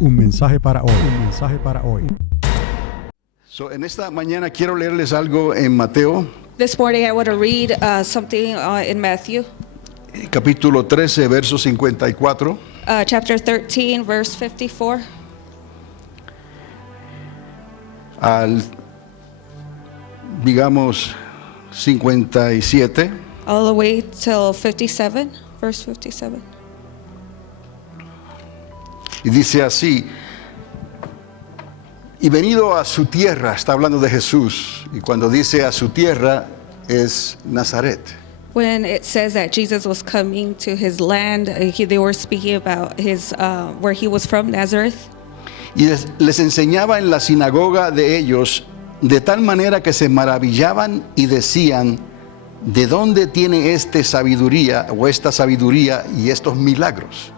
Un mensaje para hoy. Un mensaje para hoy. En esta mañana quiero leerles algo en Mateo, This morning I want to read something in Matthew, capítulo 13, verso 54. chapter 13, verse 54, Al, digamos, 57. all the way till 57, verse 57. Y dice así: y venido a su tierra, está hablando de Jesús, y cuando dice a su tierra es Nazaret. When it says that Jesus was coming to his land, they were speaking about his where he was from, Nazareth. Y les enseñaba en la sinagoga de ellos, de tal manera que se maravillaban y decían: ¿de dónde tiene sabiduría o esta sabiduría y estos milagros?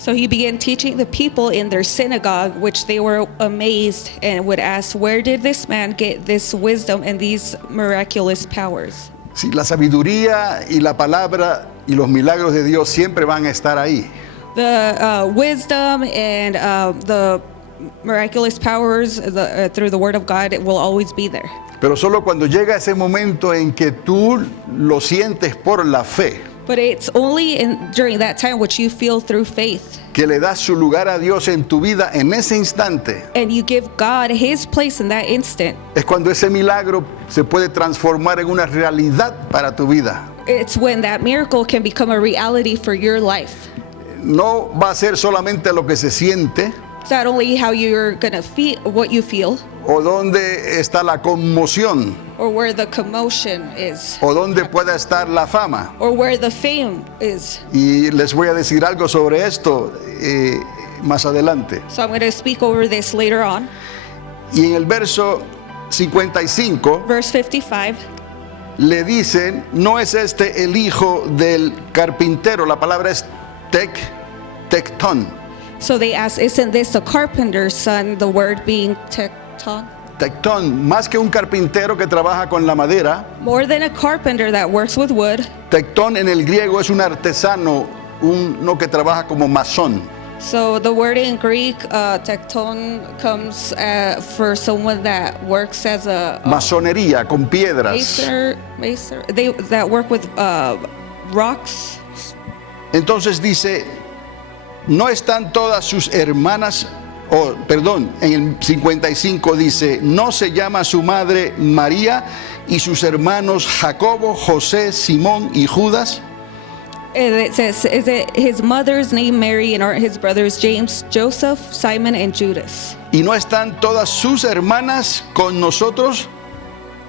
So he began teaching the people in their synagogue, which they were amazed and would ask, where did this man get this wisdom and these miraculous powers? Sí, la sabiduría y la palabra y los milagros de Dios siempre van a estar ahí. The wisdom and the miraculous powers through the word of God, it will always be there. Pero solo cuando llega ese momento en que tú lo sientes por la fe, But it's only during that time which you feel through faith, que le das su lugar a Dios en tu vida en ese instante, and you give God his place in that instant. es cuando ese milagro se puede transformar en una realidad para tu vida. It's when that miracle can become a reality for your life. No va a ser solamente lo que se siente It's not only how you're gonna feel, what you feel, o dónde está la conmoción or where the commotion is, o dónde pueda estar la fama. or where the fame is. Y les voy a decir algo sobre esto más adelante. So I'm going to speak over this later on. Y en el verso 55 Verse 55, le dicen: ¿no es este el hijo del carpintero? La palabra es tectón. so they ask, isn't this the carpenter's son, the word being tecton? Tectón, más que un carpintero que trabaja con la madera, More than a carpenter that works with wood. tectón en el griego es un artesano, uno que trabaja como masón. So the word in Greek, tecton, comes for someone that works as a Masonería, con piedras. mason, that work with rocks. Entonces dice: no están todas sus hermanas, en el 55 dice: no se llama su madre María y sus hermanos Jacobo, José, Simón y Judas. And it says, is it his mother's name Mary, and aren't his brothers James, Joseph, Simon, and Judas? Y no están todas sus hermanas con nosotros.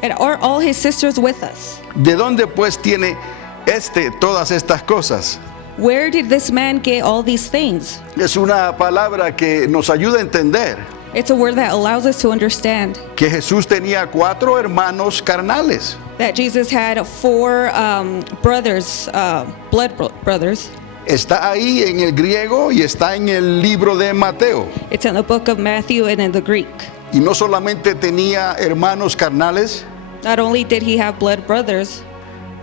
And are all his sisters with us? ¿De dónde pues tiene todas estas cosas? Where did this man get all these things? Es una palabra que nos ayuda a entender It's a word that allows us to understand que Jesús tenía 4 hermanos carnales. that Jesus had 4 brothers, blood brothers. Está ahí en el griego y está en el libro de Mateo. It's in the book of Matthew and in the Greek. Y no solamente tenía hermanos carnales, Not only did he have blood brothers,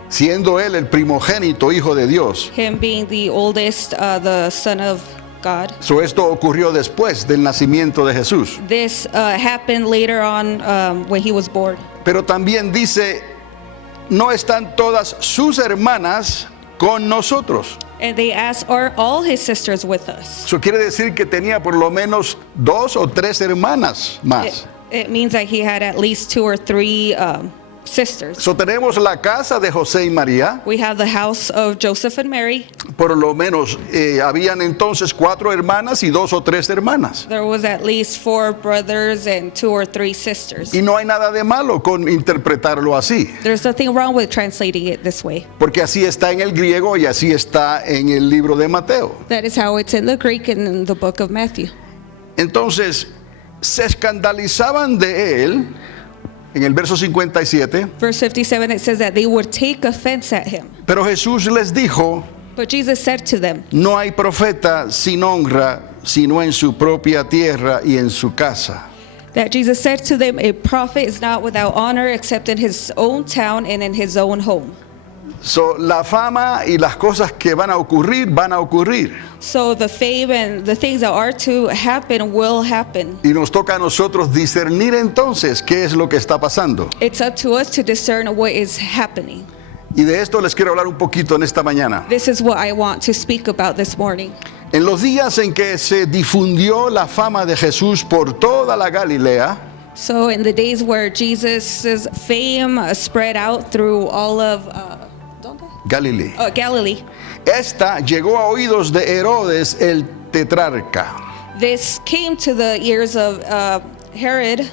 siendo él el primogénito hijo de Dios. him being the oldest, the son of God. Esto ocurrió después del nacimiento de Jesús. This happened later on when he was born. Pero también dice: no están todas sus hermanas con nosotros. And they asked, are all his sisters with us? Eso quiere decir que tenía por lo menos 2 o 3 hermanas más. It means that he had at least 2 or 3 sisters. Tenemos la casa de José y María. We have the house of Joseph and Mary. Por lo menos habían entonces 4 hermanas y 2 o 3 hermanas. There was at least 4 brothers and 2 or 3 sisters. Y no hay nada de malo con interpretarlo así, There's nothing wrong with translating it this way. porque así está en el griego y así está en el libro de Mateo. That is how it's in the Greek and in the book of Matthew. Entonces se escandalizaban de él. En el verso 57, Verse 57, it says that they would take offense at him. pero Jesús les dijo: But Jesus said to them, no hay profeta sin honra sino en su propia tierra y en su casa. that Jesus said to them, a prophet is not without honor except in his own town and in his own home. So, la fama y las cosas que van a ocurrir. So the fame and the things that are to happen will happen. Y nos toca a nosotros discernir entonces qué es lo que está pasando. It's up to us to discern what is happening. Y de esto les quiero hablar un poquito en esta mañana. This is what I want to speak about this morning. En los días en que se difundió la fama de Jesús por toda la Galilea, So in the days where Jesus' fame spread out through all of Galilea, Galilee, esta llegó a oídos de Herodes el tetrarca this came to the ears of Herod.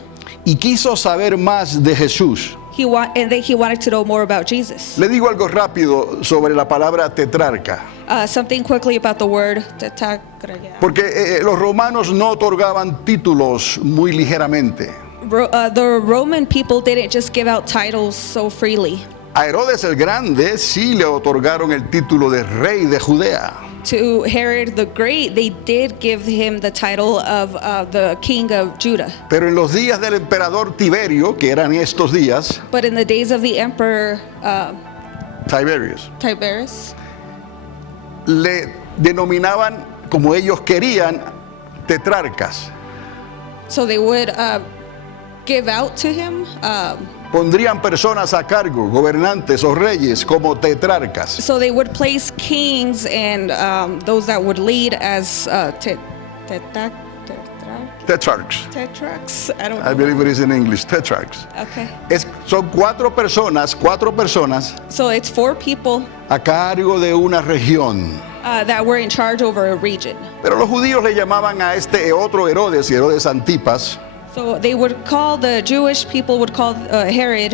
y quiso saber más de Jesús. He wanted to know more about Jesus. Le digo algo rápido sobre la palabra tetrarca, Something quickly about the word tetrarca. porque los romanos no otorgaban títulos muy ligeramente. The Roman people didn't just give out titles so freely. A Herodes el Grande sí le otorgaron el título de rey de Judea. To Herod the Great, they did give him the title of the king of Judah. Pero en los días del emperador Tiberio, que eran estos días, But in the days of the emperor Tiberius, Tiberius, le denominaban, como ellos querían, tetrarcas. so they would give out to him. Pondrían personas a cargo, gobernantes o reyes, como tetrarcas. So they would place kings and those that would lead as Tetrarchs. I don't I know. believe it is in English, tetrarchs. Okay. Son cuatro personas So it's 4 people a cargo de una región. that were in charge over a region. Pero los judíos le llamaban a este otro Herodes, Herodes Antipas, So they would call, the Jewish people would call Herod,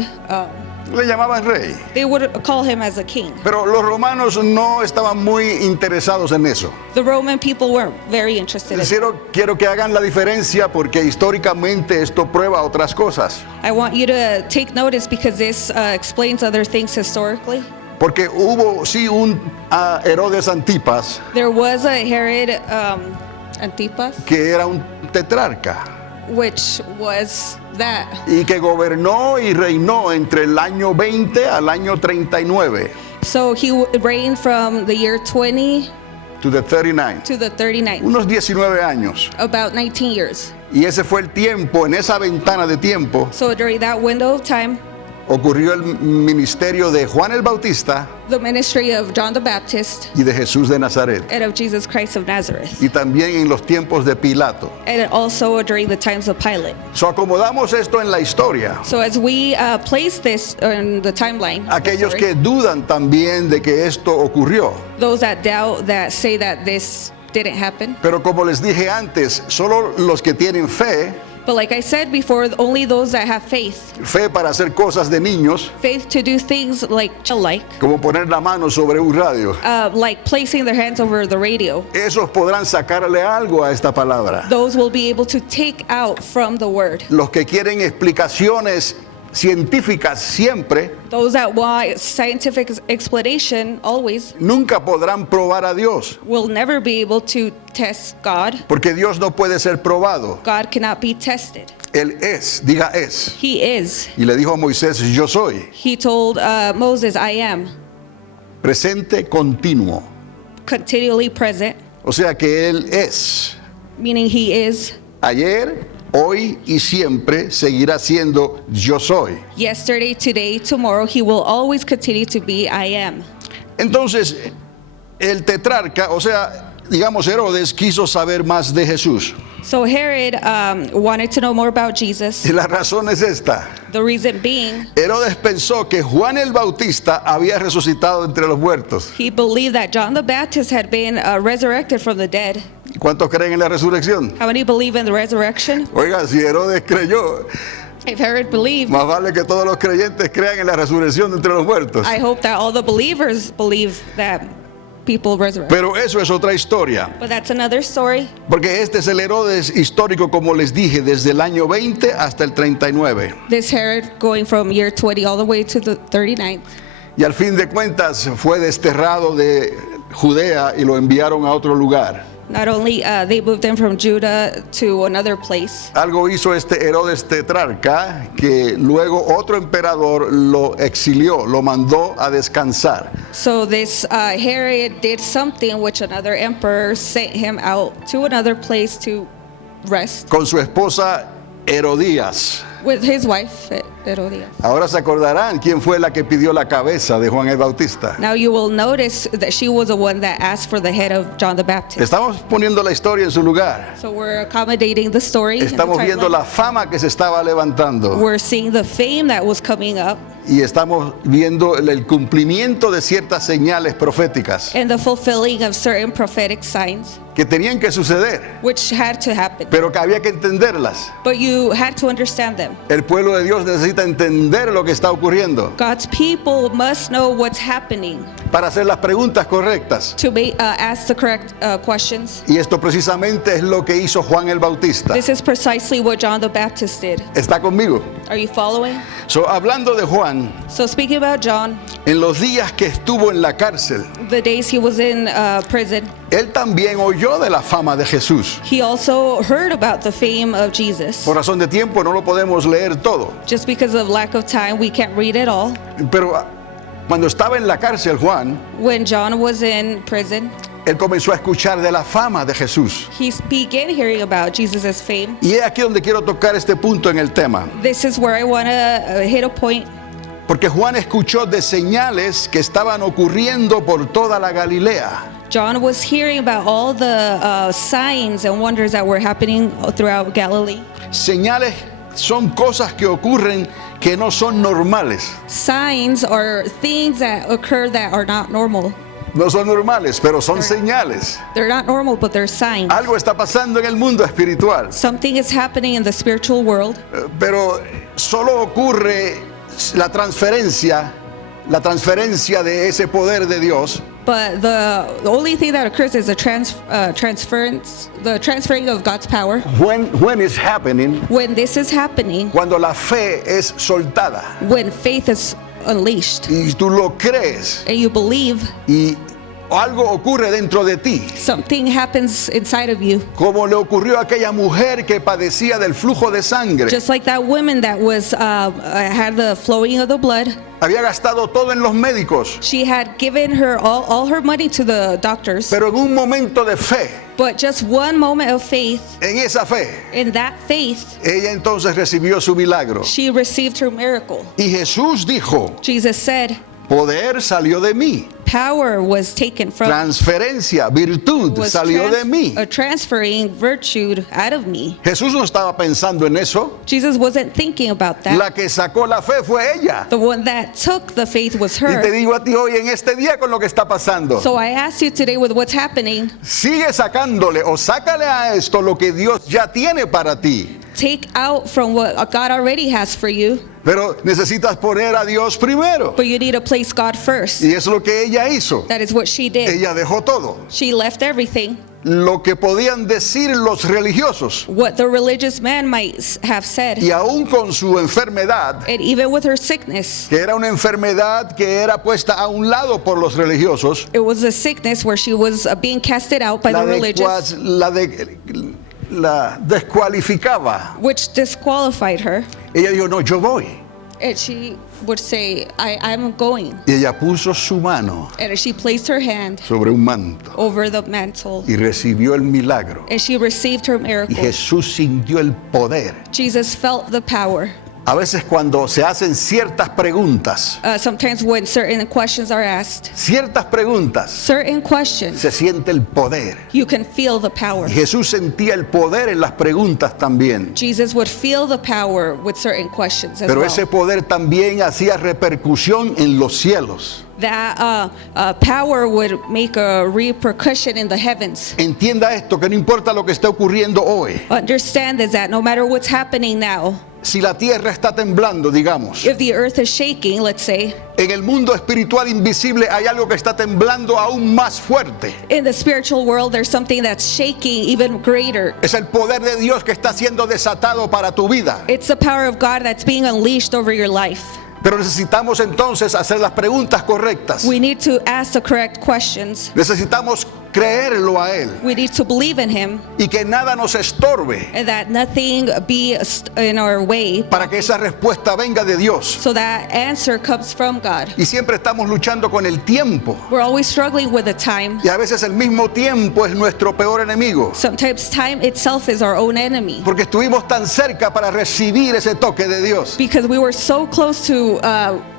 le llamaban rey. they would call him as a king. Pero los romanos no estaban muy interesados en eso. The Roman people weren't very interested in it. Quiero que hagan la diferencia porque históricamente esto prueba otras cosas. I want you to take notice because this explains other things historically. Porque hubo sí un Herodes Antipas There was a Herod Antipas, que era un tetrarca which was that. y que gobernó y reinó entre el año 20 al año 39 So he reigned from the year 20 to the 39, to the 39, unos 19 años. about 19 years. Y ese fue el tiempo, en esa ventana de tiempo So during that window of time, ocurrió el ministerio de Juan el Bautista the ministry of John the Baptist y de Jesús de Nazaret, and of Jesus Christ of Nazareth, y también en los tiempos de Pilato. and also during the times of Pilate. So acomodamos esto en la historia. So as we place this in the timeline, Aquellos que dudan también de que esto ocurrió. those that doubt, that say that this didn't happen. Pero como les dije antes, solo los que tienen fe But like I said before, only those that have faith para hacer cosas de niños, to do things like como poner la mano sobre un radio, like placing their hands over the radio, esos podrán sacarle algo a esta palabra. those will be able to take out from the word. Los que quieren explicaciones científicas siempre, Those that want scientific explanation always nunca podrán probar a Dios, will never be able to test God. porque Dios no puede ser probado. God cannot be tested. Él es, diga es. He is. Y le dijo a Moisés, yo soy, He told Moses, I am, presente continuo. continually present, O sea que Él es. meaning he is. Ayer, hoy y siempre seguirá siendo yo soy. Yesterday, today, tomorrow, he will always continue to be I am. Entonces, el tetrarca, o sea, digamos Herodes, quiso saber más de Jesús. So Herod wanted to know more about Jesus. Y la razón es esta. The reason being, Herodes pensó que Juan el Bautista había resucitado entre los muertos. he believed that John the Baptist had been resurrected from the dead. ¿Cuántos creen en la resurrección? How many believe in the resurrection? Oiga, si Herodes creyó, If Herod believed, más vale que todos los creyentes crean en la resurrección de entre los muertos. I hope that all the believers believe that people resurrect. Pero eso es otra historia. But that's another story. Porque este es el Herodes histórico, como les dije, desde el año 20 hasta el 39. This Herod going from year 20 all the way to the 39th. Y al fin de cuentas fue desterrado de Judea y lo enviaron a otro lugar. Not only they moved him from Judah to another place. Algo hizo este Herodes tetrarca que luego otro emperador lo exilió, lo mandó a descansar. So this Herod did something which another emperor sent him out to another place to rest Con su esposa Herodías. with his wife Herodias. Ahora se acordarán quién fue la que pidió la cabeza de Juan el Bautista. Now you will notice that she was the one that asked for the head of John the Baptist. Estamos poniendo la historia en su lugar. So we're accommodating the story. in the Estamos viendo timeline. la fama que se estaba levantando. We're seeing the fame that was coming up Y estamos viendo el cumplimiento de ciertas señales proféticas and the fulfilling of certain prophetic signs que tenían que suceder, which had to happen. pero que había que entenderlas. But you had to understand them. El pueblo de Dios necesita entender lo que está ocurriendo God's people must know what's happening para hacer las preguntas correctas. to ask the correct questions. Y esto precisamente es lo que hizo Juan el Bautista. This is precisely what John the Baptist did. ¿Está conmigo? Are you following? So, hablando de Juan, So speaking about John, en los días que estuvo en la cárcel, the days he was in prison, él también oyó de la fama de Jesús. he also heard about the fame of Jesus. Por razón de tiempo no lo podemos leer todo, Just because of lack of time, we can't read it all. pero cuando estaba en la cárcel Juan, When John was in prison, él comenzó a escuchar de la fama de Jesús. he began hearing about Jesus' fame. Y es aquí donde quiero tocar este punto en el tema, This is where I want to hit a point. porque Juan escuchó de señales que estaban ocurriendo por toda la Galilea. John was hearing about all the signs and wonders that were happening throughout Galilee. Señales son cosas que ocurren que no son normales. Signs are things that occur that are not normal. No son normales, pero son señales. They're not normal, but they're signs. Algo está pasando en el mundo espiritual, Something is happening in the spiritual world, pero solo ocurre la transferencia de ese poder de Dios but the only thing that occurs is the transferring of God's power. when it's happening, When this is happening, cuando la fe es soltada when faith is unleashed y tú lo crees and you believe, y algo ocurre dentro de ti, something happens inside of you. como le ocurrió a aquella mujer que padecía del flujo de sangre. Just like that woman that was had the flowing of the blood. Había gastado todo en los médicos, She had given her all her money to the doctors, pero en un momento de fe, but just one moment of faith, en esa fe, in that faith, ella entonces recibió su milagro. she received her miracle. Y Jesús dijo, Jesus said, poder salió de mí, power was taken from transferencia, virtud was salió de mí. transferring virtue out of me. Jesús no estaba pensando en eso. Jesus wasn't thinking about that. La que sacó la fe fue ella. The one that took the faith was Y te her. digo a ti hoy en este día con lo que está pasando, So I ask you today with what's happening, sigue sacándole o sácale a esto lo que Dios ya tiene para ti. take out from what God already has for you, Pero necesitas poner a Dios primero. but you need to place God first. Y es lo que ella hizo. That is what she did. Ella dejó todo. She left everything. Lo que podían decir los religiosos. What the religious man might have said, Y aún con su enfermedad, and even with her sickness, que era una enfermedad que era puesta a un lado por los religiosos, it was a sickness where she was being casted out by the religious, la descualificaba. which disqualified her. Ella dijo, no, yo voy. And she would say, I'm going. Y ella puso su mano And she placed her hand sobre un manto over the mantle, y recibió el milagro. and she received her Y miracle. Jesús sintió el poder. Jesus felt the power. A veces cuando se hacen ciertas preguntas, Sometimes when certain questions are asked, ciertas preguntas, certain questions, se siente el poder. you can feel the power. Y Jesús sentía el poder en las preguntas también. Jesus would feel the power with certain questions as Pero well. ese poder también hacía repercusión en los cielos. That power would make a repercussion in the heavens. Entienda esto, que no importa lo que esté ocurriendo hoy. Understand is that no matter what's happening now, Si la tierra está temblando, digamos, if the earth is shaking, let's say, en el mundo espiritual invisible hay algo que está temblando aún más fuerte. in the spiritual world, there's something that's shaking even greater. Es el poder de Dios que está siendo desatado para tu vida. It's the power of God that's being unleashed over your life. Pero necesitamos entonces hacer las preguntas correctas. We need to ask the correct questions. Necesitamos creerlo a Él We need to believe in him y que nada nos estorbe and that nothing be in our way para que esa respuesta venga de Dios. so that answer comes from God. Y siempre estamos luchando con el tiempo. We're always struggling with the time. Y a veces el mismo tiempo es nuestro peor enemigo. Sometimes time itself is our own enemy Porque estuvimos tan cerca para recibir ese toque de Dios. because we were so close to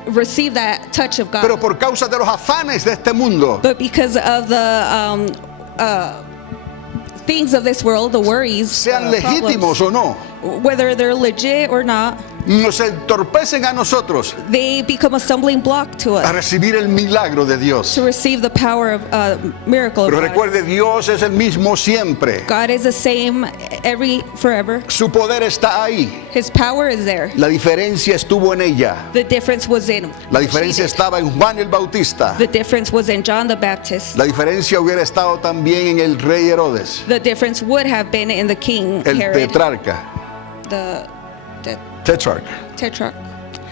receive that touch of God. Pero por causa de los afanes de este mundo, But because of the things of this world, the worries, sean legítimos o no, whether they're legit or not, nos entorpecen a nosotros they become a stumbling block to a us recibir el milagro de Dios. to receive the power of miracle of Pero God. recuerde, Dios es el mismo siempre. God is the same forever. Su poder está ahí. His power is there. La diferencia estuvo en ella. The difference was in La diferencia estaba en Juan el Bautista. the difference was in John the Baptist. La diferencia hubiera estado también en el rey Herodes, The difference would have been in the king el Herod, tetrarca. the Tetrarch. tetrarch.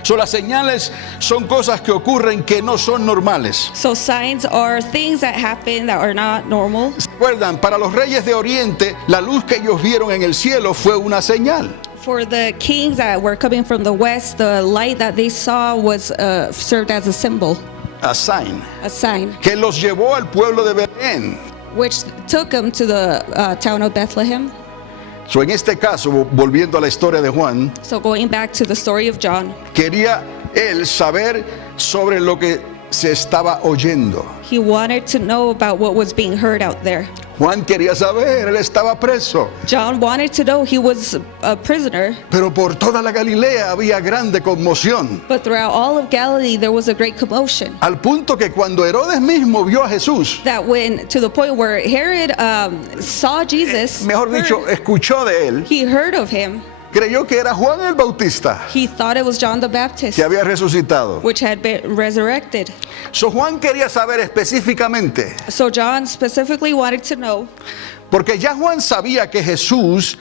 So, las señales son cosas que ocurren que no son normales. So signs are things that happen that are not normal. ¿Se acuerdan? Para los reyes de Oriente, la luz que ellos vieron en el cielo fue una señal. For the kings that were coming from the west, the light that they saw was served as a symbol, A sign. a sign, Que los llevó al pueblo de Belén. which took them to the town of Bethlehem. So, en este caso, volviendo a la historia de Juan, So going back to the story of John, quería él saber sobre lo que se estaba oyendo. he wanted to know about what was being heard out there. Juan quería saber, él estaba preso. John wanted to know. He was a prisoner, Pero por toda la Galilea había grande conmoción. but throughout all of Galilee there was a great commotion. Al punto que cuando Herodes mismo vio a Jesús, That when to the point where Herod saw Jesus, mejor dicho, escuchó de él, he heard of him. creyó que era Juan el Bautista He thought it was John the Baptist, que había resucitado. which had been resurrected. So, Juan quería saber específicamente, So John specifically wanted to know, porque ya Juan sabía que Jesús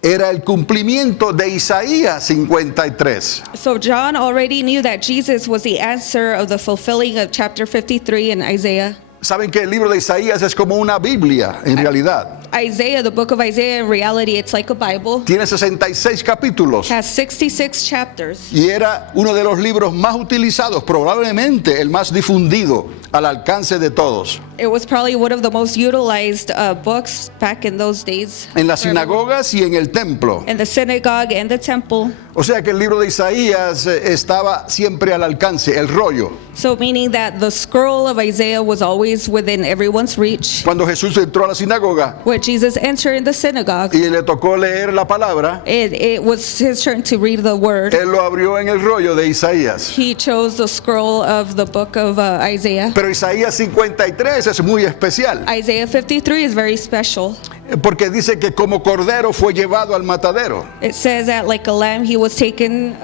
era el cumplimiento de Isaías 53. so John already knew that Jesus was the answer of the fulfilling of chapter 53 in Isaiah. Saben que el libro de Isaías es como una Biblia en realidad. Isaiah, the book of Isaiah, in reality, it's like a Bible. Tiene 66 capítulos Has 66 chapters. y era uno de los libros más utilizados, probablemente el más difundido al alcance de todos. It was probably one of the most utilized books back in those days. En las sinagogas y en el templo. In the synagogue and the temple. O sea que el libro de Isaías estaba siempre al alcance, el rollo. So meaning that the scroll of Isaiah was always within everyone's reach. Cuando Jesús entró a la sinagoga When Jesus entered the synagogue, y le tocó leer la palabra, it was his turn to read the word. él lo abrió en el rollo de Isaías. He chose the scroll of the book of Isaiah. Pero Isaías 53 es muy especial, Isaiah 53 is very special. porque dice que como cordero fue llevado al matadero, It says that like a lamb he was taken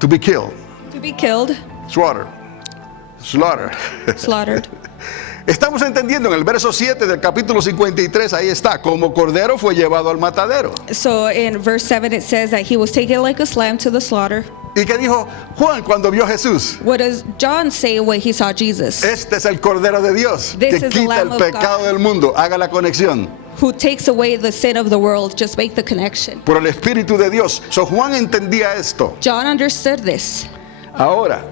to be killed, to be killed, slaughter. slaughtered. Estamos entendiendo en el verso 7 del capítulo 53, ahí está, como cordero fue llevado al matadero. So in verse 7 it says that he was taken like a lamb to the slaughter. ¿Y qué dijo Juan cuando vio a Jesús? What does John say when he saw Jesus? Este es el cordero de Dios This que is the quita Lamb el of pecado God. del mundo. Haga la conexión Who takes away the sin of the world. Just make the connection. por el Espíritu de Dios. So Juan entendía esto. John understood this. Ahora,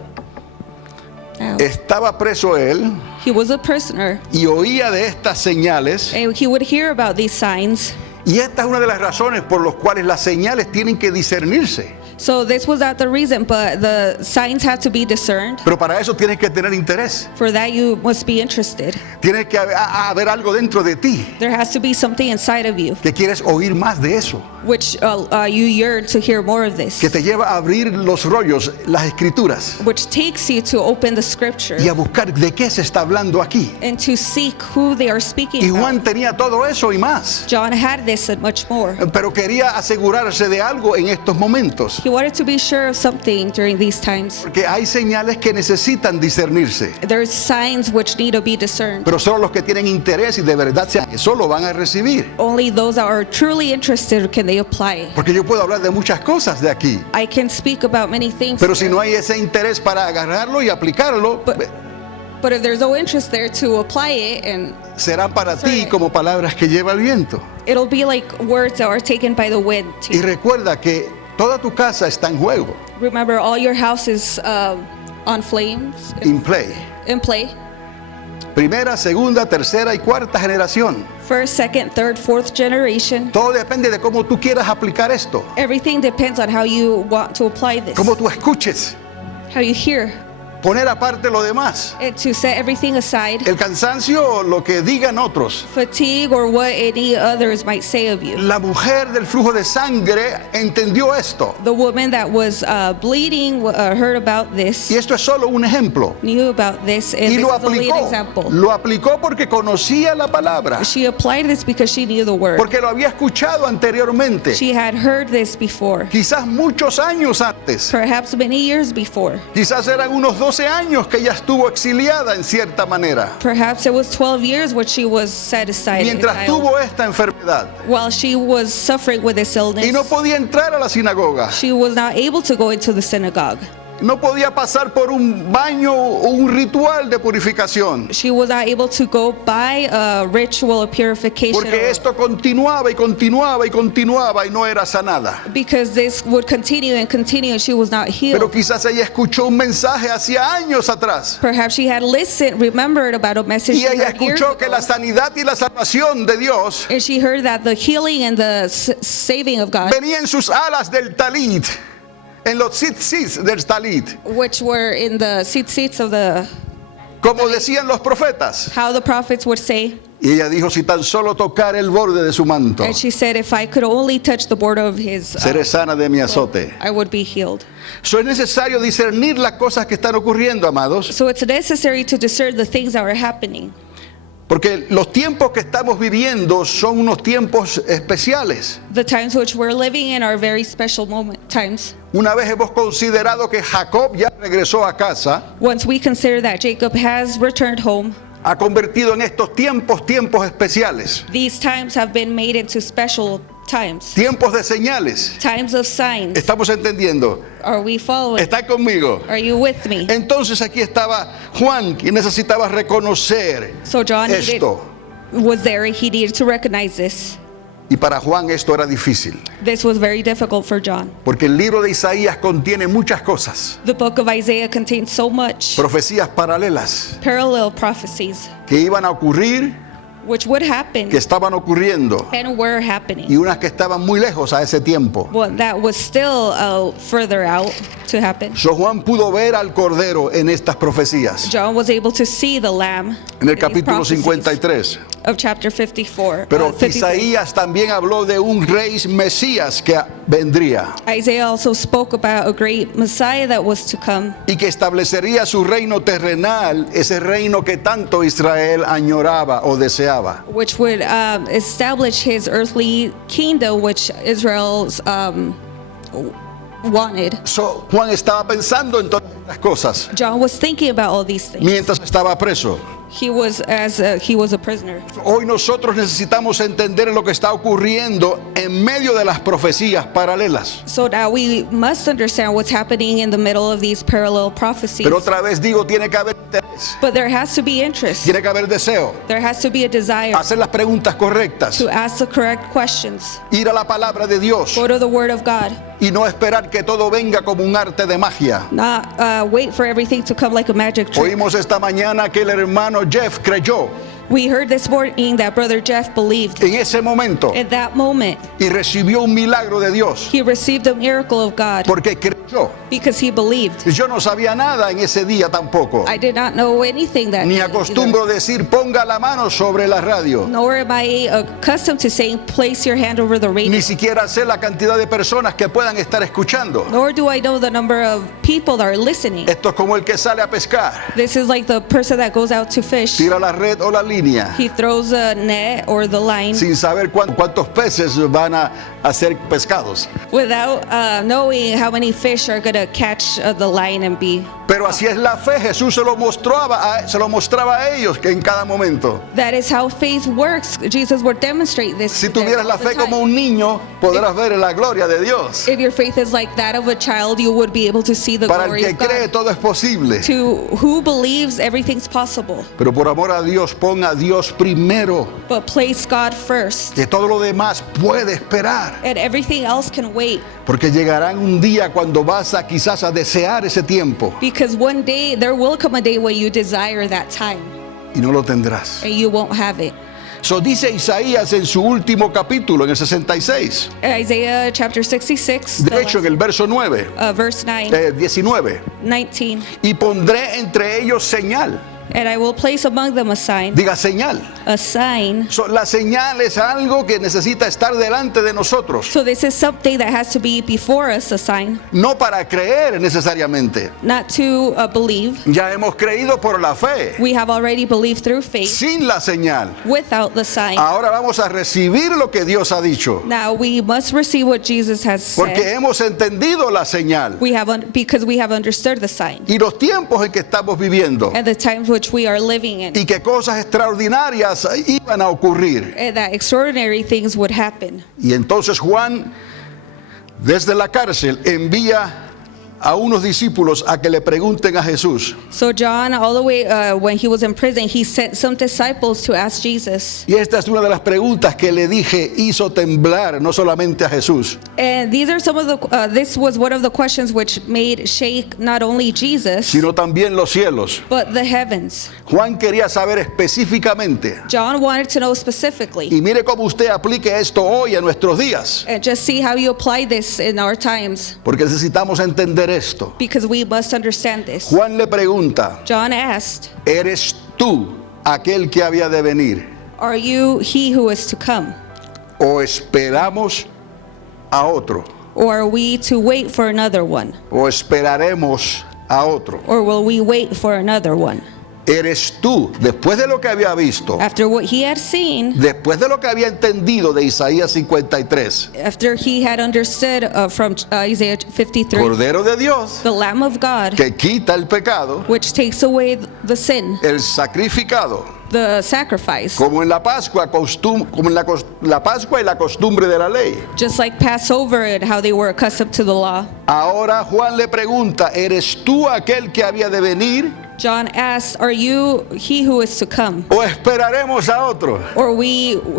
Now, estaba preso él he was a prisoner y oía de estas señales. and he would hear about these signs. Y esta es una de las razones por las cuales las señales tienen que discernirse. So this was not the reason, but the signs have to be discerned. Pero para eso tienes que tener interés. For that you must be interested. Tienes que haber algo dentro de ti There has to be something inside of you que quieres oír más de eso, which you yearn to hear more of this, que te lleva a abrir los rollos, las escrituras which takes you to open the scripture y a buscar de qué se está hablando aquí. and to seek who they are speaking Y about. Juan tenía todo eso y más, John had this and much more. pero quería asegurarse de algo en estos momentos, He wanted to be sure of something during these times. porque hay señales que necesitan discernirse, There's signs which need to be discerned. pero solo los que tienen interés y de verdad eso lo van a recibir. Only those that are truly interested can they apply. Porque yo puedo hablar de muchas cosas de aquí, I can speak about many things, pero si no hay ese interés para agarrarlo y aplicarlo, But if there's no interest there to apply it, and serán para ti como palabras que lleva el viento. it'll be like words that are taken by the wind. Y recuerda que toda tu casa está en juego, Remember, all your house is on flames, in play. in play. Primera, segunda, tercera y cuarta generación. First, second, third, fourth generation. Todo depende de cómo tú quieras aplicar esto, Everything depends on how you want to apply this, cómo tú escuches, how you hear, poner aparte lo demás. and to set everything aside. El cansancio, lo que digan otros. Fatigue or what any others might say of you. La mujer del flujo de sangre entendió esto. The woman that was bleeding heard about this, Y esto es solo un ejemplo. knew about this, and Y this lo is only an aplicó. example. Lo aplicó porque conocía la palabra. She applied this because she knew the word. Porque lo había escuchado anteriormente. She had heard this before, Quizás muchos años antes. perhaps many years before. Quizás eran unos 12 años que ella estuvo exiliada en cierta manera. Perhaps it was 12 years when she was set aside Mientras exiled, tuvo esta enfermedad. while she was suffering with this illness. Y no podía entrar a la sinagoga. She was not able to go into the synagogue. No podía pasar por un baño o un ritual de purificación. She was not able to go by a ritual of purification, Porque esto continuaba y continuaba y continuaba y no era sanada. because this would continue and continue, and she was not healed. Pero quizás ella escuchó un mensaje hacía años atrás. Perhaps she had listened, remembered about a message Y she ella heard years escuchó que ago, la sanidad y la salvación de Dios and she heard that the healing and the saving of God, venía en sus alas del talit, en los tzitzis del talit, which were in the seats of the, como decían los profetas. how the prophets would say. Y ella dijo, si tan solo tocar el borde de su manto, And she said, if I could only touch the border of his, seré sana de mi azote. I would be healed. So es necesario discernir las cosas que están ocurriendo, amados, So it's necessary to discern the things that are happening, porque los tiempos que estamos viviendo son unos tiempos especiales. the times which we're living in are very special times. Una vez hemos considerado que Jacob ya regresó a casa, Once we consider that Jacob has returned home, ha convertido en estos tiempos especiales, these times have been made into special times, tiempos de señales. times of signs. Estamos entendiendo. Are we following? ¿Está conmigo? Are you with me? Entonces aquí estaba Juan, que necesitaba reconocer So John esto. was there. He needed to recognize this. Y para Juan esto era difícil, This was very difficult for John. porque el libro de Isaías contiene muchas cosas, The book of Isaiah contains so much profecías paralelas parallel prophecies que iban a ocurrir, which would happen que estaban ocurriendo, and were y happening. unas que estaban muy lejos a ese tiempo. Well, that was still further out to happen. So Juan pudo ver al Cordero en estas profecías. John was able to see the Lamb En el in these capítulo prophecies 53. of chapter 54. Pero 53. Isaías también habló de un rey Mesías que vendría Isaiah also spoke about a great Messiah that was to come, y que establecería su reino terrenal, ese reino que tanto Israel añoraba o deseaba. which would establish his earthly kingdom, which Israel's wanted. So, Juan estaba pensando en todas estas cosas John was thinking about all these things. mientras estaba preso. He was a prisoner. Hoy nosotros necesitamos entender lo que está ocurriendo en medio de las profecías paralelas. So now we must understand what's happening in the middle of these parallel prophecies. Pero otra vez digo, tiene que haber interés, But there has to be interest. tiene que haber deseo, There has to be a desire hacer las preguntas correctas, to ask the correct questions. ir a la palabra de Dios Go to the Word of God. y no esperar que todo venga como un arte de magia. Not wait for everything to come like a magic trick. Oímos esta mañana que el hermano Jeff creyó We heard this morning that Brother Jeff believed. en ese momento At that moment, y recibió un milagro de Dios he received a miracle of God porque creyó. because he believed. Yo no sabía nada en ese día tampoco, I did not know anything that ni day either. acostumbro decir ponga la mano sobre la radio, Nor am I accustomed to saying place your hand over the radio. ni siquiera sé la cantidad de personas que puedan estar escuchando. Nor do I know the number of people that are listening. Esto es como el que sale a pescar, This is like the person that goes out to fish. tira la red o la línea He throws a net or the line sin saber cuántos peces van a ser pescados. without knowing how many fish are going to catch the line and be Pero así es la fe. Jesús se lo mostraba a ellos que en cada momento. That is how faith works. Jesus would demonstrate this. Si to them tuvieras all la the fe como time. un niño, podrás ver la gloria de Dios. If your faith is like that of a child, you would be able to see the Para el glory que of God. cree, todo es posible. To who believes, everything's possible. Pero por amor a Dios, ponga a Dios primero. But place God first. Que todo lo demás puede esperar. And everything else can wait. Porque llegará un día cuando vas a quizás a desear ese tiempo Because one day, there will come a day when you desire that time. y no lo tendrás. And you won't have it. Eso dice Isaías en su último capítulo, en el 66. Isaiah chapter 66, De hecho, en el verso 9, verse 9, 19. 19. Y pondré entre ellos señal. And I will place among them a sign. Diga señal. A sign. La señal es algo que necesita estar delante de nosotros. So this is something that has to be before us, a sign. No para creer necesariamente. Not to believe. Ya hemos creído por la fe. We have already believed through faith. Sin la señal. Without the sign. Ahora vamos a recibir lo que Dios ha dicho. Now we must receive what Jesus has Porque said. hemos entendido la señal. Because we have understood the sign. Y los tiempos en que estamos viviendo. And the times which we are living in. Y que cosas extraordinarias iban a ocurrir. And that extraordinary things would happen. Y entonces Juan, desde la cárcel, envía a unos discípulos a que le pregunten a Jesús. So John, all the way when he was in prison, he sent some disciples to ask Jesus. Y esta es una de las preguntas que le dije hizo temblar no solamente a Jesús, And these are some of the. This was one of the questions which made shake not only Jesus sino también los cielos. but the heavens. Juan quería saber específicamente. John wanted to know specifically, Y mire cómo usted aplique esto hoy a nuestros días. and just see how you apply this in our times, Porque necesitamos entender esto. because we must understand this. Juan le pregunta, John asked, ¿eres tú aquel que había de venir? "Are you he who is to come, ¿O esperamos a otro? or are we to wait for another one, ¿O esperaremos a otro? or will we wait for another one?" ¿Eres tú, después de lo que había visto, After what he had seen, después de lo que había entendido de Isaías 53, after he had understood from Isaiah 53, Cordero de Dios, the Lamb of God, que quita el pecado, which takes away the sin, el sacrificado, the sacrifice, como en la Pascua, como en la Pascua y la costumbre de la ley. just like Passover and how they were accustomed to the law. Ahora Juan le pregunta, ¿eres tú aquel que había de venir? John asks, "Are you he who is to come, ¿O esperaremos a otro? or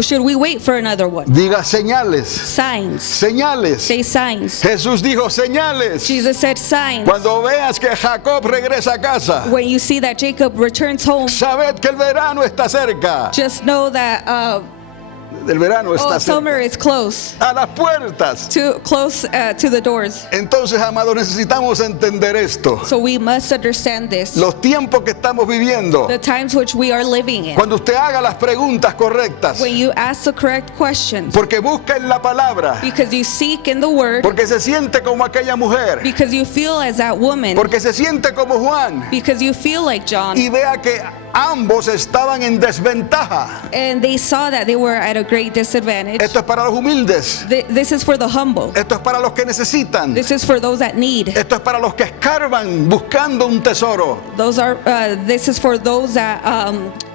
should we wait for another one?" Diga señales, Signs. señales. Say signs. Jesús dijo señales. Jesus said signs. Cuando veas que Jacob regresa a casa, When you see that Jacob returns home, sabed que el verano está cerca. just know that El verano está summer cerca. is close, A las puertas. close to the doors. Entonces, amados, necesitamos entender esto. So we must understand this. Los tiempos que estamos viviendo. The times which we are living in. Cuando usted haga las preguntas correctas. When you ask the correct questions, Porque busca en la palabra. because you seek in the word, Porque se siente como aquella mujer. because you feel as that woman, Porque se siente como Juan. because you feel like John, Y vea que ambos estaban en desventaja. and they saw that they were at a great disadvantage. Esto es para los humildes. This is for the humble. Esto es para los que necesitan. This is for those that need. Esto es para los que escarban buscando un tesoro. This is for those that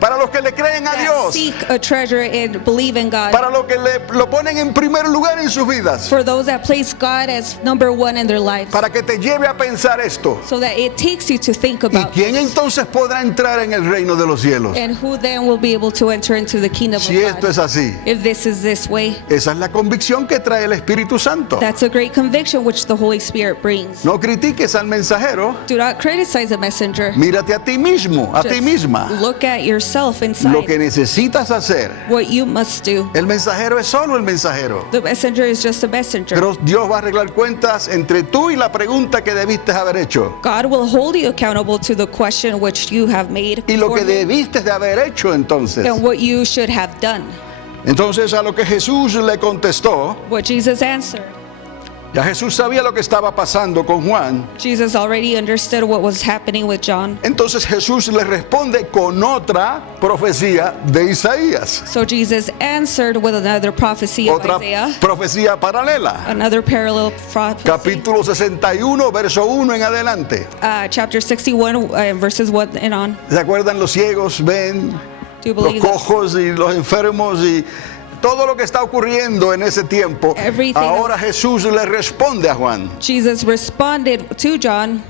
Para los que le creen a that Dios. seek a treasure and believe in God. Para los que lo ponen en primer lugar en sus vidas. For those that place God as number one in their lives. Para que te lleve a pensar esto. So that it takes you to think ¿Y about quién this. entonces podrá entrar en el reino de los cielos? And who then will be able to enter into the kingdom Si of esto God? es así. If this is this way, Esa es la convicción que trae el Espíritu Santo. that's a great conviction which the Holy Spirit brings. No critiques al mensajero. Do not criticize a messenger. Mírate a ti mismo, a ti Just misma. look at yourself inside. Lo que necesitas hacer. What you must do. El mensajero es solo el mensajero. The messenger is just a messenger. Pero Dios va a arreglar cuentas entre tú y la pregunta que debiste haber hecho. God will hold you accountable to the question which you have made Y lo que before him, debiste de haber hecho entonces. and what you should have done. Entonces a lo que Jesús le contestó, What Jesus answered, Ya Jesús sabía lo que estaba pasando con Juan. Jesus already understood what was happening with John. Entonces Jesús le responde con otra profecía de Isaías. So Jesus answered with another prophecy of Otra Isaiah, profecía paralela. another parallel prophecy. Capítulo 61, verso 1 en adelante. Chapter 61, verses 1 and on. ¿Se acuerdan? Los ciegos ven, Do you los believe that? cojos y los enfermos y todo lo que está ocurriendo en ese tiempo. Everything Ahora Jesús le responde a Juan Jesus responded to John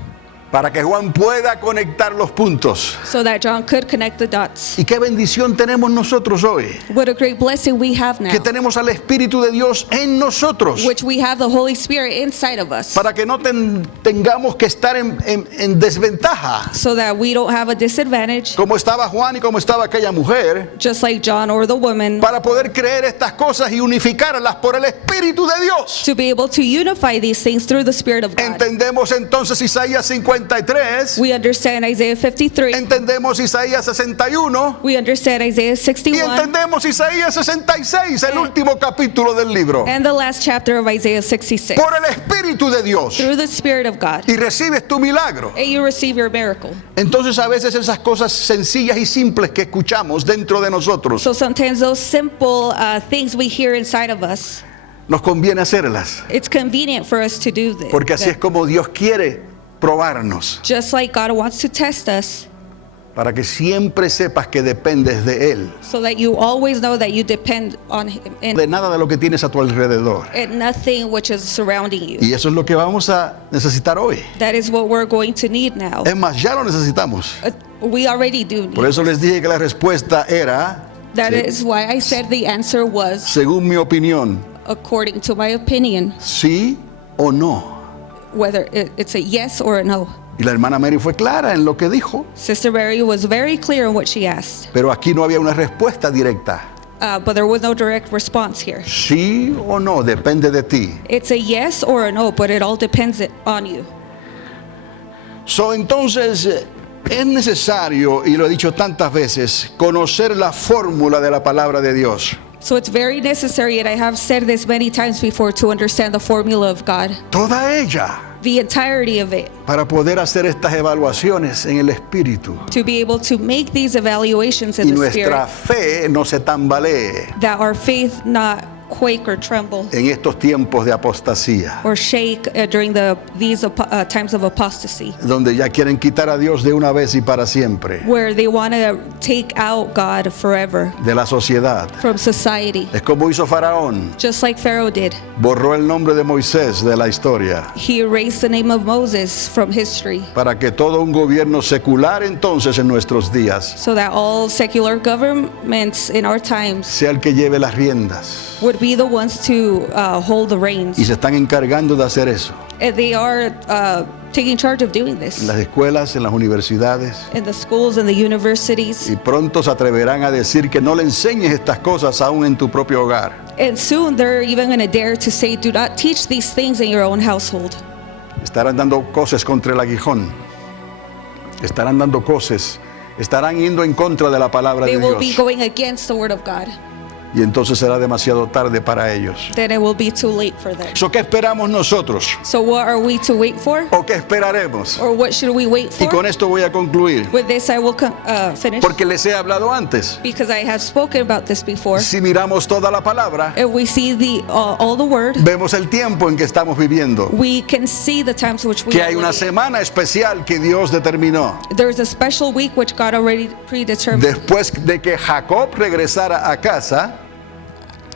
para que Juan pueda conectar los puntos. so that John could connect the dots. Y qué bendición tenemos nosotros hoy, What a great blessing we have now, que tenemos al Espíritu de Dios en nosotros, which we have the Holy Spirit inside of us, para que no tengamos que estar en desventaja, so that we don't have a disadvantage, como estaba Juan y como estaba aquella mujer, just like John or the woman, para poder creer estas cosas y unificarlas por el Espíritu de Dios. to be able to unify these things through the Spirit of God. Entendemos entonces Isaías 53, We understand Isaiah 53. entendemos Isaías 61 We understand Isaiah y 61 entendemos Isaías 66, el último capítulo del libro, and the last chapter of Isaiah 66 por el Espíritu de Dios, through the Spirit of God. y recibes tu milagro. And you receive your miracle. Entonces a veces esas cosas sencillas y simples que escuchamos dentro de nosotros, So sometimes those simple things we hear inside of us, nos conviene hacerlas, it's convenient for us to do this. porque así es como Dios quiere probarnos, Just like God wants to test us, para que siempre sepas que dependes de Él, so that you always know that you depend on Him de nada de lo que tienes a tu alrededor. and nothing which is surrounding you. Y eso es lo que vamos a necesitar hoy. That is what we're going to need now. Es más, ya lo necesitamos. We already do Por need. eso les dije que la respuesta era, That se- is why I said the answer was, según mi opinión, according to my opinion, sí o no. whether it's a yes or a no. Y la hermana Mary fue clara en lo que dijo, Sister Mary was very clear in what she asked, pero aquí no había una respuesta directa. but there was no direct response here. Sí o no, depende de ti. It's a yes or a no, but it all depends on you. Entonces, es necesario, y lo he dicho tantas veces, conocer la fórmula de la palabra de Dios. So it's very necessary, and I have said this many times before, to understand the formula of God, Toda ella, the entirety of it, para poder hacer estas evaluaciones en el Espíritu. to be able to make these evaluations Y in the nuestra Spirit, fe no se tambalee that our faith not quake or tremble en estos tiempos de apostasía, or shake during these times of apostasy, donde ya quieren quitar a Dios de una vez y para siempre where they want to take out God forever de la sociedad. from society, Es como hizo Faraón, just like Pharaoh did. borró el nombre de Moisés de la historia, He erased the name of Moses from history, para que todo un gobierno secular entonces en nuestros días so that all secular governments in our times sea el que lleve las riendas. would be the ones to hold the reins. Y se están encargando de hacer eso And they are taking charge of doing en this las escuelas, en las universidades. in the schools and the universities. Y pronto se atreverán a decir que no le enseñes estas cosas aún en tu propio hogar. And soon they're even going to dare to say, do not teach these things in your own household. Estarán dando cosas contra el aguijón. Estarán dando cosas. Estarán yendo en contra de la palabra They de will be Dios. going against the word of God. Y entonces será demasiado tarde para ellos. Then it will be too late for them. ¿Qué esperamos nosotros? So what are we to wait for? ¿O qué esperaremos? Or what should we wait Y for? con esto voy a concluir. With this I will finish, Porque les he hablado antes. because I have spoken about this before. Si miramos toda la palabra, If we see all the word, vemos el tiempo en que estamos viviendo. we can see the times which we Que are hay una living. semana especial que Dios determinó. There's a special week which God already predetermined. Después de que Jacob regresara a casa,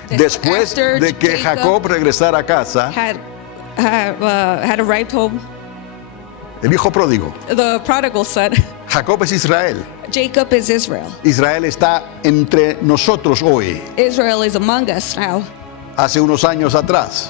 después After de que Jacob regresara a casa, had arrived home, el hijo pródigo. the prodigal son, Jacob es Israel. Jacob is Israel. Israel está entre nosotros hoy. Israel is among us now, Hace unos años atrás.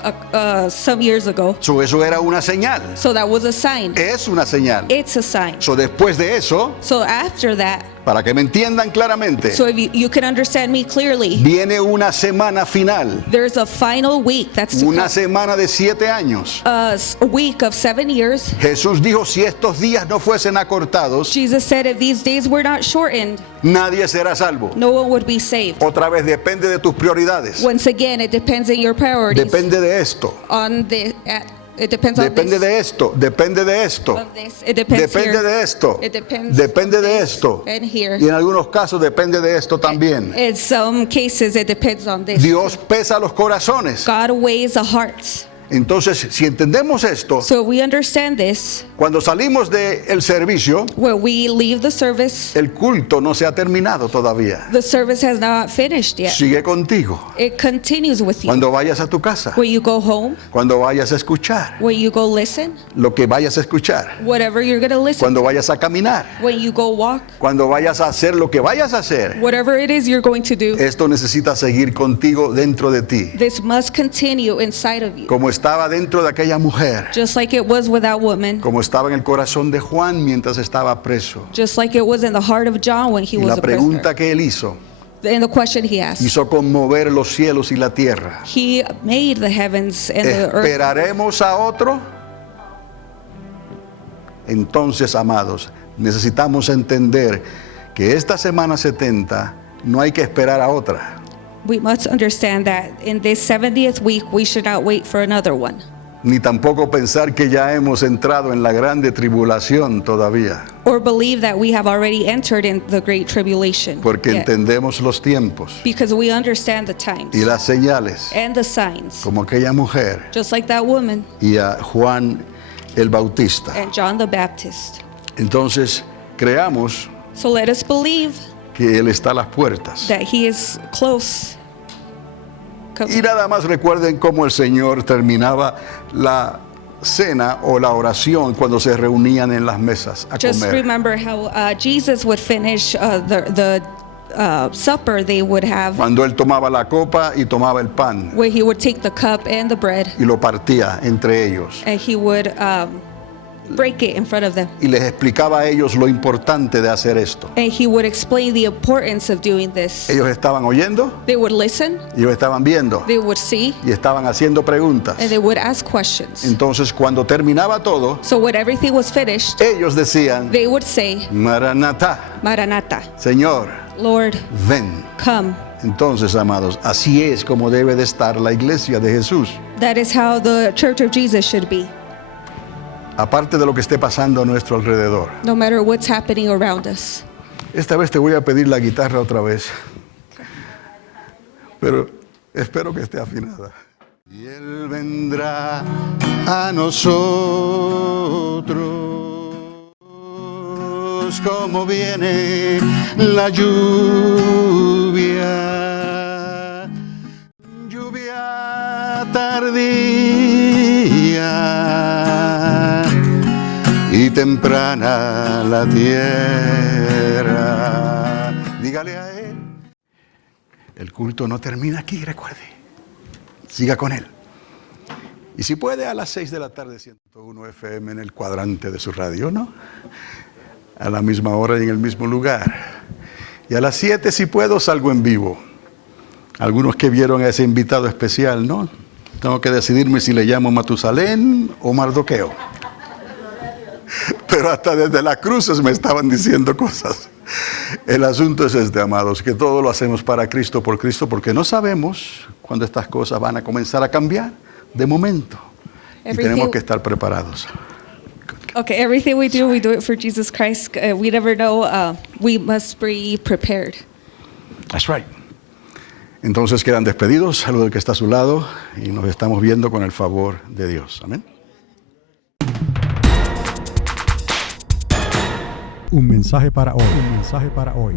some years ago. Eso era una señal. So that was a sign. Es una señal. It's a sign. Después de eso, So after that, Para que me entiendan claramente, So if you can understand me clearly, viene una semana final, there's a final week that's to una come. semana de 7 años. A week of 7 years. Jesús dijo, si estos días no fuesen acortados, Jesus said if these days were not shortened, nadie será salvo. no one would be saved. Otra vez, depende de tus prioridades. Once again, it depends on your priorities. Depende de esto. It depends on Depende this. de esto. Depende de esto. On this. It depends Depende here. de esto. It depends Depende on de this esto. and here. Y en algunos casos depende de esto también. In some cases, it depends on this. Dios pesa los corazones. God weighs the hearts. Entonces, si entendemos esto, So we understand this. cuando salimos del servicio, When we leave the service, el culto no se ha terminado todavía. the service has not finished yet. Sigue contigo. It continues with you. Cuando vayas a tu casa, When you go home, cuando vayas a escuchar, when you go listen, lo que vayas a escuchar, whatever you're going to listen, cuando vayas a caminar, when you go walk, cuando vayas a hacer lo que vayas a hacer, whatever it is you're going to do, esto necesita seguir contigo dentro de ti. this must continue inside of you. Como estaba dentro de aquella mujer, Just like it was with that woman, como estaba en el corazón de Juan mientras estaba preso. just like it was in the heart of John when he Y was la a prisoner. pregunta que él hizo, And the question he asked, hizo conmover los cielos y la tierra. he made the heavens and the earth. ¿Esperaremos a otro? Entonces, amados, necesitamos entender que esta semana 70 no hay que esperar a otra. We must understand that in this 70th week, we should not wait for another one. Ni tampoco pensar que ya hemos entrado en la grande tribulación todavía, Or believe that we have already entered in the great tribulation. porque yet. entendemos los tiempos Because we understand the times y las señales, and the signs. como aquella mujer Just like that woman y a Juan el Bautista. and John the Baptist. Entonces, creamos So let us believe que Él está a las puertas. that he is close. Y nada más recuerden cómo el Señor terminaba la cena o la oración cuando se reunían en las mesas a Just comer. remember how Jesus would finish the supper they would have, Cuando Él tomaba la copa y tomaba el pan where he would take the cup and the bread y lo partía entre ellos. and he would break it in front of them. Y les explicaba a ellos lo importante de hacer esto. And he would explain the importance of doing this. Ellos estaban oyendo, They would listen, ellos estaban viendo they would see, y estaban haciendo preguntas. and they would ask questions. Entonces, cuando terminaba todo, So when everything was finished, ellos decían, they would say, Maranatá, Maranatha, Señor, Lord, ven. come. Entonces, amados, así es como debe de estar la iglesia de Jesús. That is how the church of Jesus should be, Aparte de lo que esté pasando a nuestro alrededor. no matter what's happening around us. Esta vez te voy a pedir la guitarra otra vez. Pero espero que esté afinada. Y Él vendrá a nosotros como viene la lluvia, lluvia tardía y temprana la tierra. Dígale a Él. El culto no termina aquí, recuerde. Siga con Él. Y si puede, a las 6 de la tarde, 101 FM en el cuadrante de su radio, ¿no? A la misma hora y en el mismo lugar. Y a las 7, si puedo, salgo en vivo. Algunos que vieron a ese invitado especial, ¿no? Tengo que decidirme si le llamo Matusalén o Mardoqueo. Pero hasta desde las cruces me estaban diciendo cosas. El asunto es este, amados, que todo lo hacemos para Cristo, por Cristo, porque no sabemos cuándo estas cosas van a comenzar a cambiar de momento. Y tenemos que estar preparados. Okay, everything we do it for Jesus Christ. We never know. We must be prepared. That's right. Entonces quedan despedidos. Saludo al que está a su lado y nos estamos viendo con el favor de Dios. Amén. Un mensaje para hoy. Un mensaje para hoy.